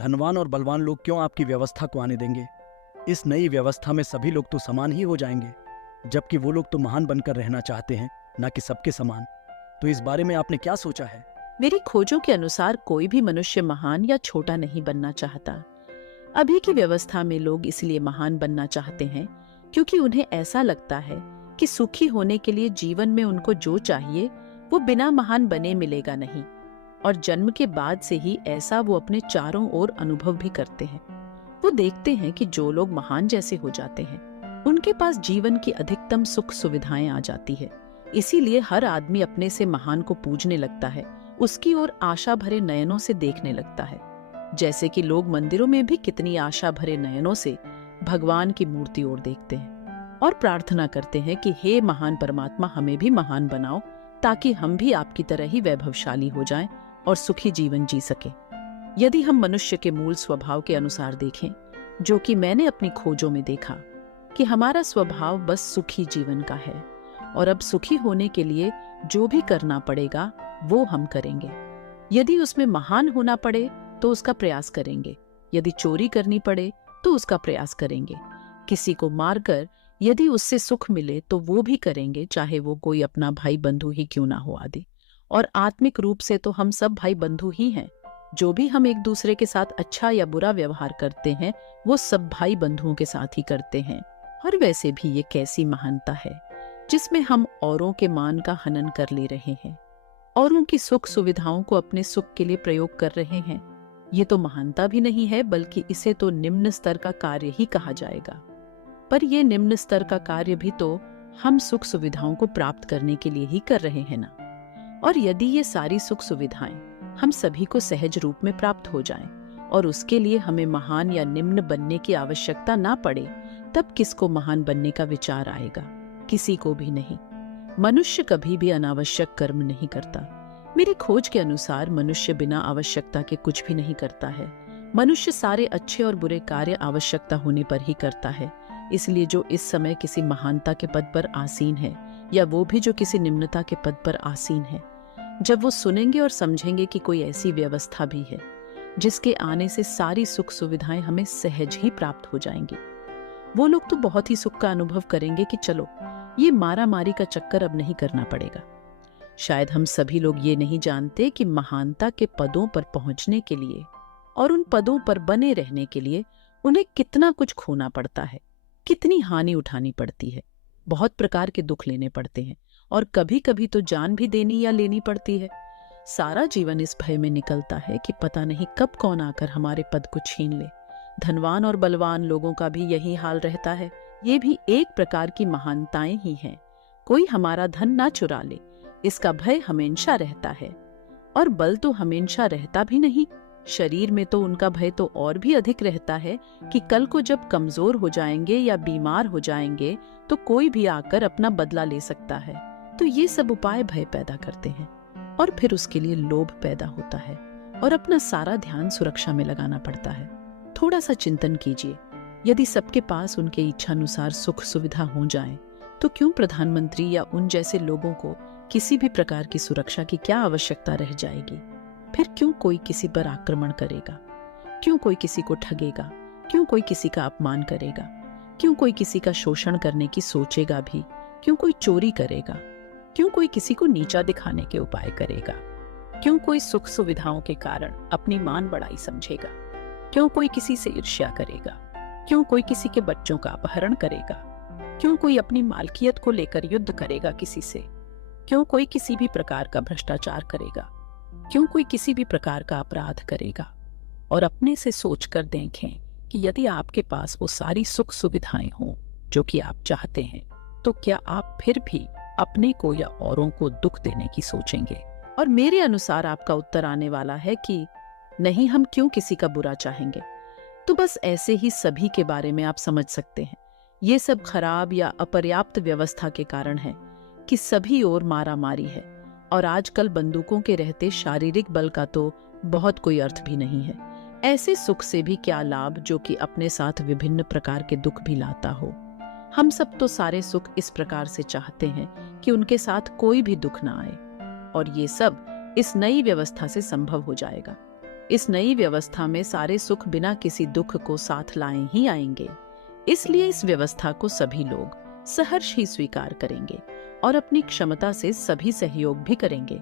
धनवान और बलवान लोग क्यों आपकी व्यवस्था को आने देंगे? इस नई व्यवस्था में सभी लोग तो समान ही हो जाएंगे, जबकि वो लोग तो महान बनकर रहना चाहते हैं, ना कि सबके समान। तो इस बारे में आपने क्या सोचा है? मेरी खोजों के अनुसार कोई भी मनुष्य महान या छोटा नहीं बनना चाहता। अभी की व्यवस्था में लोग इसलिए महान बनना चाहते हैं क्योंकि उन्हें ऐसा लगता है कि सुखी होने के लिए जीवन में उनको जो चाहिए वो बिना महान बने मिलेगा नहीं, और जन्म के बाद से ही ऐसा वो अपने चारों ओर अनुभव भी करते हैं। वो देखते हैं कि जो लोग महान जैसे हो जाते हैं उनके पास जीवन की अधिकतम सुख सुविधाएं आ जाती है। इसीलिए हर आदमी अपने से महान को पूजने लगता है, उसकी ओर आशा भरे नयनों से देखने लगता है। जैसे कि लोग मंदिरों में भी कितनी आशा भरे नयनों से भगवान की मूर्ति ओर देखते हैं और प्रार्थना करते हैं कि हे महान परमात्मा, हमें भी महान बनाओ ताकि हम भी आपकी तरह ही वैभवशाली हो जाएं और सुखी जीवन जी सकें। यदि हम मनुष्य के मूल स्वभाव के अनुसार देखें, जो कि मैंने अपनी खोजों में देखा, कि हमारा स्वभाव बस सुखी जीवन का है और अब सुखी होने के लिए जो भी करना पड़ेगा वो हम करेंगे। यदि उसमें महान होना पड़े तो उसका प्रयास करेंगे, यदि चोरी करनी पड़े तो उसका प्रयास करेंगे, किसी को मारकर यदि उससे सुख मिले तो वो भी करेंगे, चाहे वो कोई अपना भाई बंधु ही क्यों ना हो आदि। और आत्मिक रूप से तो हम सब भाई बंधु ही हैं। जो भी हम एक दूसरे के साथ अच्छा या बुरा व्यवहार करते हैं वो सब भाई बंधुओं के साथ ही करते हैं। और वैसे भी ये कैसी महानता है जिसमें हम औरों के मान का हनन कर ले रहे हैं, औरों की सुख सुविधाओं को अपने सुख के लिए प्रयोग कर रहे हैं। ये तो महानता भी नहीं है, बल्कि इसे तो निम्न स्तर का कार्य ही कहा जाएगा। पर ये निम्न स्तर का कार्य भी तो हम सुख सुविधाओं को प्राप्त करने के लिए ही कर रहे हैं ना। और यदि ये सारी सुख सुविधाएं हम सभी को सहज रूप में प्राप्त हो जाएं और उसके लिए हमें महान या निम्न बनने की आवश्यकता ना पड़े, तब किसको महान बनने का विचार आएगा? किसी को भी नहीं। मनुष्य कभी भी अनावश्यक कर्म नहीं करता। मेरी खोज के अनुसार मनुष्य बिना आवश्यकता के कुछ भी नहीं करता है। मनुष्य सारे अच्छे और बुरे कार्य आवश्यकता होने पर ही करता है। इसलिए जो इस समय किसी महानता के पद पर आसीन है, या वो भी जो किसी निम्नता के पद पर आसीन है, जब वो सुनेंगे और समझेंगे कि कोई ऐसी व्यवस्था भी है जिसके आने से सारी सुख सुविधाएं हमें सहज ही प्राप्त हो जाएंगी, वो लोग तो बहुत ही सुख का अनुभव करेंगे कि चलो ये मारा मारी का चक्कर अब नहीं करना पड़ेगा। शायद हम सभी लोग ये नहीं जानते कि महानता के पदों पर पहुंचने के लिए और उन पदों पर बने रहने के लिए उन्हें कितना कुछ खोना पड़ता है, कितनी हानि उठानी पड़ती है, बहुत प्रकार के दुख लेने पड़ते हैं और कभी कभी तो जान भी देनी या लेनी पड़ती है। सारा जीवन इस भय में निकलता है कि पता नहीं कब कौन आकर हमारे पद को छीन ले। धनवान और बलवान लोगों का भी यही हाल रहता है। ये भी एक प्रकार की महानताएं ही हैं। कोई हमारा धन ना चुरा ले, इसका भय हमेशा रहता है। और बल तो हमेशा रहता भी नहीं, शरीर में तो उनका भय तो और भी अधिक रहता है कि कल को जब कमजोर हो जाएंगे या बीमार हो जाएंगे तो कोई भी आकर अपना बदला ले सकता है। तो ये सब उपाय भय पैदा करते हैं और फिर उसके लिए लोभ पैदा होता है और अपना सारा ध्यान सुरक्षा में लगाना पड़ता है। थोड़ा सा चिंतन कीजिए, यदि सबके पास उनके इच्छानुसार सुख सुविधा हो जाए तो क्यों प्रधानमंत्री या उन जैसे लोगों को किसी भी प्रकार की सुरक्षा की क्या आवश्यकता रह जाएगी? फिर क्यों कोई किसी पर आक्रमण करेगा? क्यों कोई किसी को ठगेगा? क्यों कोई किसी का अपमान करेगा? क्यों कोई किसी का शोषण करने की सोचेगा भी? क्यों कोई चोरी करेगा? क्यों कोई किसी को नीचा दिखाने के उपाय करेगा? क्यों कोई सुख सुविधाओं के कारण अपनी मान बढ़ाई समझेगा? क्यों कोई किसी से ईर्ष्या करेगा? क्यों कोई किसी के बच्चों का अपहरण करेगा? क्यों कोई अपनी मालकियत को लेकर युद्ध करेगा किसी से? क्यों कोई किसी भी प्रकार का भ्रष्टाचार करेगा? क्यों कोई किसी भी प्रकार का अपराध करेगा? और अपने से सोचकर देखें कि यदि आपके पास वो सारी सुख सुविधाएं हों जो कि आप चाहते हैं, तो क्या आप फिर भी अपने को या औरों को दुख देने की सोचेंगे? और मेरे अनुसार आपका उत्तर आने वाला है कि नहीं, हम क्यों किसी का बुरा चाहेंगे। तो बस ऐसे ही सभी के बारे में आप समझ सकते हैं। ये सब खराब या अपर्याप्त व्यवस्था के कारण है कि सभी ओर मारा मारी है और आजकल बंदूकों के रहते शारीरिक बल का तो बहुत कोई अर्थ भी नहीं है। ऐसे सुख से भी क्या लाभ जो कि अपने साथ विभिन्न प्रकार के दुख भी लाता हो। हम सब तो सारे सुख इस प्रकार से चाहते हैं कि उनके साथ कोई भी दुख ना आए, और ये सब इस नई व्यवस्था से संभव हो जाएगा। इस नई व्यवस्था में सारे सुख बिना किसी दुख को साथ लाए ही आएंगे। इसलिए इस व्यवस्था को सभी लोग सहर्ष ही स्वीकार करेंगे और अपनी क्षमता से सभी सहयोग भी करेंगे।